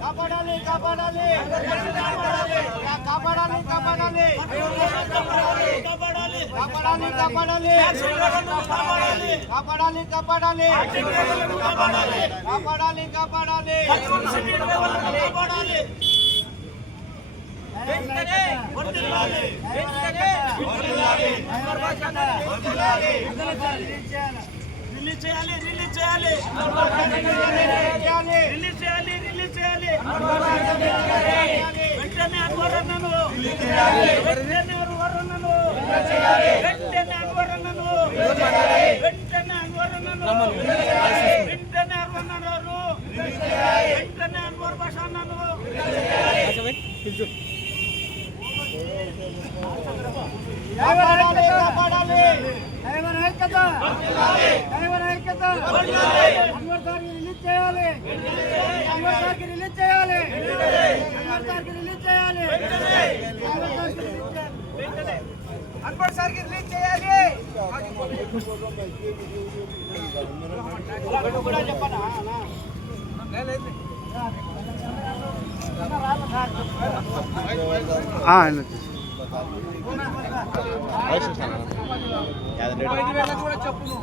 కాపాడాలి కాపాడాలి కాపాడాలి కాపాడాలి కాపాడాలి కాపాడాలి కాపాడాలి కాపాడాలి కాపాడాలి కాపాడాలి కాపాడాలి రిలీజ్ చేయాలి రిలీజ్ చేయాలి రిలీజ్ చేయాలి రిలీజ్ చేయాలి వెంటనే అన్వరన్నను వెంటనే అన్వరన్నను వెంటనే అన్వరన్నను వెంటనే అన్వరన్నను వెంటనే అన్వరన్నను వెంటనే అన్వర్ భాష అన్నను కాపాడాలి కాపాడాలి అన్వర్ సార్కి రిలీజ్ చేయాలి అన్వర్ సార్కి రిలీజ్ చేయాలి అన్వర్ సార్కి రిలీజ్ చేయాలి అన్వర్ సార్కి రిలీజ్ చేయాలి కూడా చెప్పనా చెప్పు